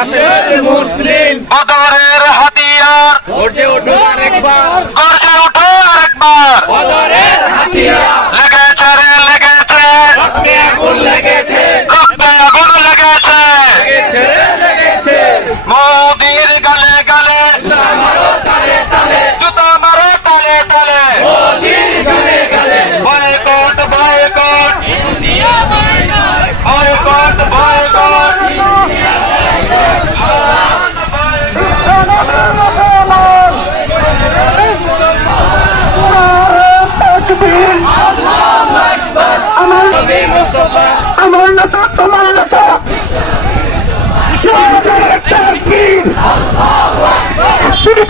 বিশ্বের মুসলিম বদরের হাতিয়ার গর্জে ওঠো আরেকবার গর্জে ওঠো আরেকবার বদরের হাতিয়ার লেগেছে রে লেগেছে রক্তে আগুন লেগেছে রক্তে আগুন লেগেছে লেগেছে রে লেগেছে মোদির গালে গালে জুতা মারো তালে তালে জুতা মারো তালে তালে মোদির গালে গালে বয়কট বয়কট ইন্ডিয়া বার্নার বয়কট বয়কট নবী মুস্তাফা আমার নেতা তোমার নেতা আল্লাহু আকবার শুধু